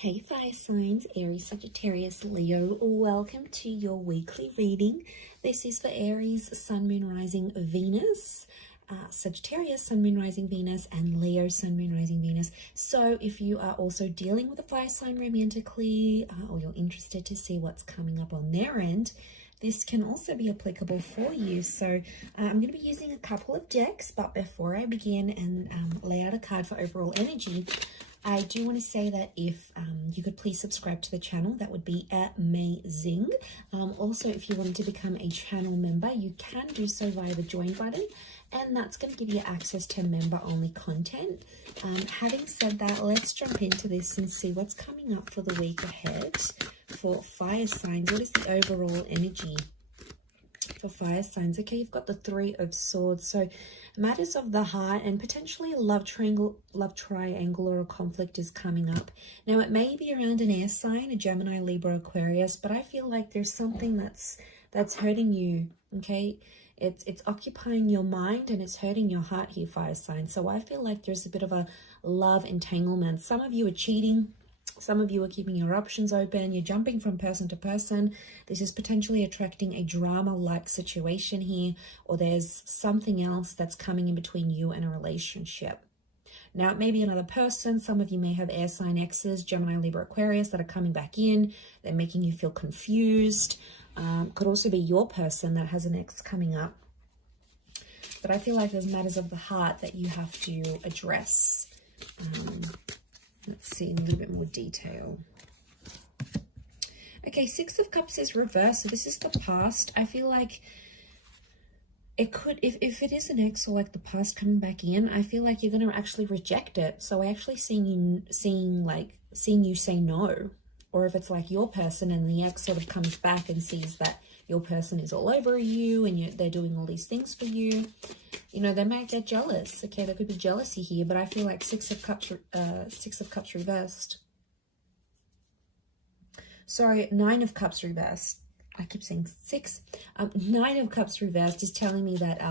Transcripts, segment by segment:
Hey fire signs, Aries, Sagittarius, Leo, welcome to your weekly reading. This is for Aries, Sun, Moon, Rising, Venus, Sagittarius, Sun, Moon, Rising, Venus, and Leo, Sun, Moon, Rising, Venus. So if you are also dealing with a fire sign romantically, or you're interested to see what's coming up on their end, this can also be applicable for you. So I'm going to be using a couple of decks, but before I begin and lay out a card for overall energy, I do want to say that if you could please subscribe to the channel, that would be amazing. Also, if you wanted to become a channel member, you can do so via the join button, and that's going to give you access to member-only content. Having said that, let's jump into this and see what's coming up for the week ahead for fire signs. What is the overall energy for fire signs? Okay, you've got the Three of Swords, so matters of the heart and potentially a love triangle or a conflict is coming up. Now it may be around an air sign, a Gemini, Libra, Aquarius, but I feel like there's something that's hurting you. Okay, it's occupying your mind and it's hurting your heart here, fire sign. So I feel like there's a bit of a love entanglement. Some of you are cheating. Some of you are keeping your options open. You're jumping from person to person. This is potentially attracting a drama-like situation here, or there's something else that's coming in between you and a relationship. Now, it may be another person. Some of you may have air sign exes, Gemini, Libra, Aquarius, that are coming back in. They're making you feel confused. Could also be your person that has an ex coming up. But I feel like there's matters of the heart that you have to address. Let's see in a little bit more detail. Okay, Six of Cups is reversed. So this is the past. I feel like it could, if it is an ex or like the past coming back in, I feel like you're going to actually reject it. So I actually seeing you say no. Or if it's like your person and the ex sort of comes back and sees that your person is all over you and they're doing all these things for you, you know, they might get jealous. Okay, there could be jealousy here, but I feel like Six of Cups reversed. Sorry, Nine of Cups reversed. I keep saying six. Nine of Cups reversed is telling me that,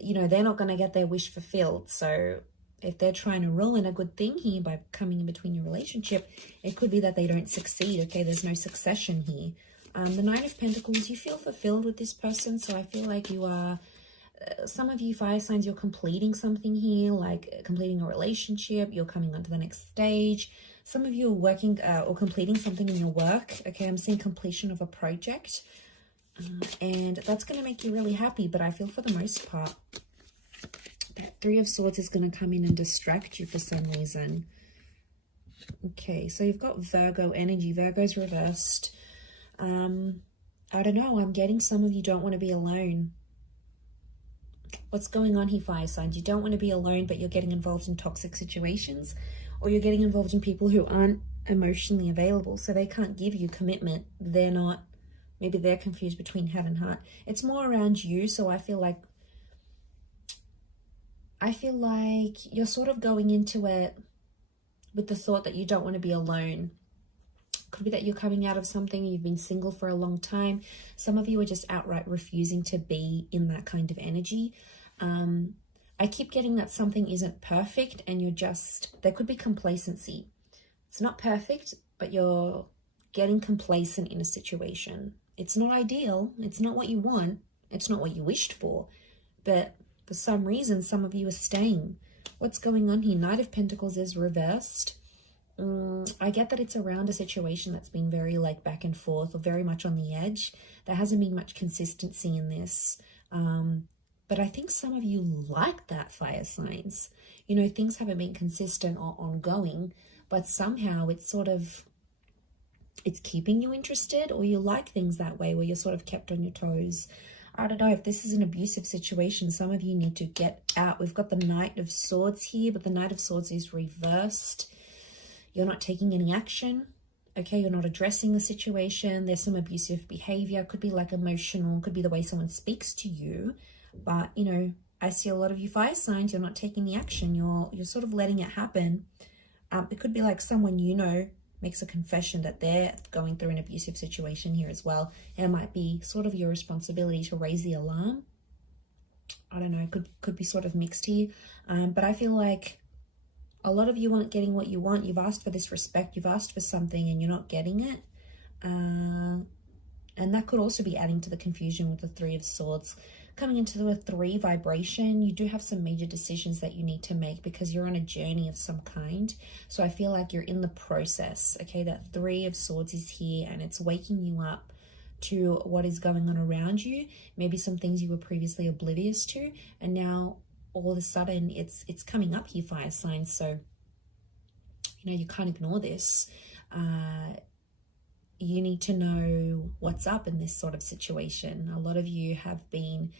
you know, they're not going to get their wish fulfilled. So if they're trying to ruin a good thing here by coming in between your relationship, it could be that they don't succeed. Okay, there's no succession here. The Nine of Pentacles, you feel fulfilled with this person. So I feel like you are, some of you fire signs, you're completing something here, like completing a relationship. You're coming on to the next stage. Some of you are working or completing something in your work. Okay, I'm seeing completion of a project. And that's going to make you really happy. But I feel for the most part, that Three of Swords is going to come in and distract you for some reason. Okay, so you've got Virgo energy. Virgo's reversed. I don't know. I'm getting some of you don't want to be alone. What's going on here, fire signs? You don't want to be alone, but you're getting involved in toxic situations, or you're getting involved in people who aren't emotionally available, so they can't give you commitment. They're not, maybe they're confused between head and heart. It's more around you, so I feel like you're sort of going into it with the thought that you don't want to be alone. Could be that you're coming out of something, you've been single for a long time. Some of you are just outright refusing to be in that kind of energy. I keep getting that something isn't perfect and you're just, there could be complacency. It's not perfect, but you're getting complacent in a situation. It's not ideal. It's not what you want. It's not what you wished for. But for some reason, some of you are staying. What's going on here? Knight of Pentacles is reversed. I get that it's around a situation that's been very like back and forth or very much on the edge. There hasn't been much consistency in this. But I think some of you like that, fire signs. You know, things haven't been consistent or ongoing, but somehow it's sort of, it's keeping you interested, or you like things that way where you're sort of kept on your toes. I don't know if this is an abusive situation. Some of you need to get out. We've got the Knight of Swords here, but the Knight of Swords is reversed. You're not taking any action. Okay, you're not addressing the situation. There's some abusive behavior. Could be like emotional. Could be the way someone speaks to you. But, you know, I see a lot of you fire signs. You're not taking the action. You're sort of letting it happen. It could be like someone you know makes a confession that they're going through an abusive situation here as well. And it might be sort of your responsibility to raise the alarm. I don't know. Could be sort of mixed here. But I feel like A lot of you aren't getting what you want. You've asked for this respect. You've asked for something and you're not getting it. And that could also be adding to the confusion with the Three of Swords. Coming into the 3 vibration, you do have some major decisions that you need to make because you're on a journey of some kind. So I feel like you're in the process, okay? That 3 of Swords is here and it's waking you up to what is going on around you. Maybe some things you were previously oblivious to, and now all of a sudden it's coming up here, fire signs. So, you know, you can't ignore this. You need to know what's up in this sort of situation. A lot of you have been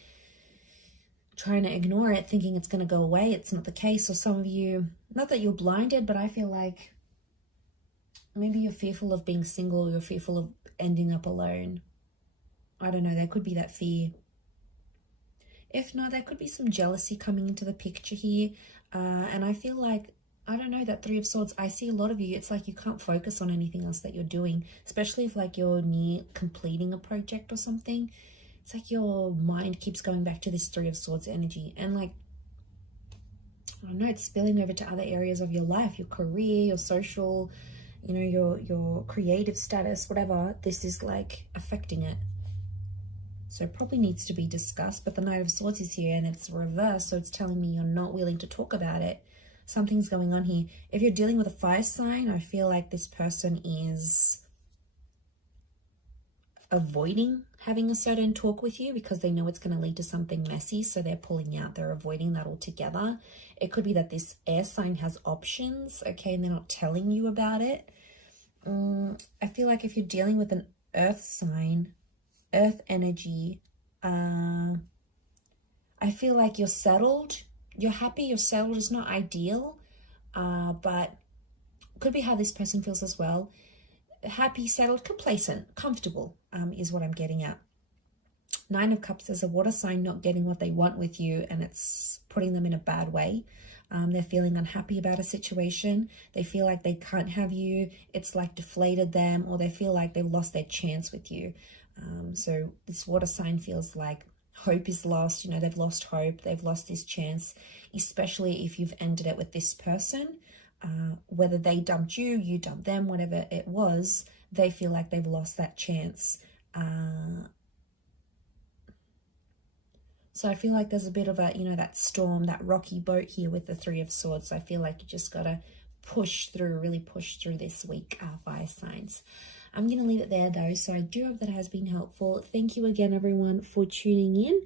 trying to ignore it, thinking it's going to go away. It's not the case. Or some of you, not that you're blinded, but I feel like maybe you're fearful of being single. You're fearful of ending up alone. I don't know. There could be that fear. If not, there could be some jealousy coming into the picture here. And I feel like, I don't know, that 3 of Swords, I see a lot of you, it's like you can't focus on anything else that you're doing, especially if like you're near completing a project or something. It's like your mind keeps going back to this 3 of Swords energy, and like, I don't know, it's spilling over to other areas of your life, your career, your social, you know, your creative status, whatever. This is like affecting it. So it probably needs to be discussed, but the Knight of Swords is here and it's reversed, so it's telling me you're not willing to talk about it. Something's going on here. If you're dealing with a fire sign, I feel like this person is avoiding having a certain talk with you because they know it's going to lead to something messy, so they're pulling out. They're avoiding that altogether. It could be that this air sign has options, okay, and they're not telling you about it. I feel like if you're dealing with an earth sign, earth energy, I feel like you're settled. You're happy, you're settled. It's not ideal, but could be how this person feels as well. Happy, settled, complacent, comfortable is what I'm getting at. 9 of Cups is a water sign not getting what they want with you, and it's putting them in a bad way. They're feeling unhappy about a situation. They feel like they can't have you. It's like deflated them, or they feel like they've lost their chance with you. So this water sign feels like hope is lost. You know, they've lost hope. They've lost this chance, especially if you've ended it with this person. Whether they dumped you, you dumped them, whatever it was, they feel like they've lost that chance. So I feel like there's a bit of a, you know, that storm, that rocky boat here with the 3 of Swords. So I feel like you just got to push through, really push through this week, fire signs. I'm going to leave it there though, so I do hope that has been helpful. Thank you again, everyone, for tuning in.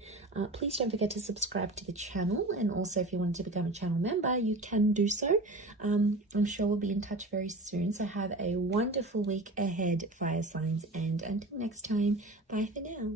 Please don't forget to subscribe to the channel, and also if you wanted to become a channel member, you can do so. I'm sure we'll be in touch very soon, so have a wonderful week ahead, fire signs, and until next time, bye for now.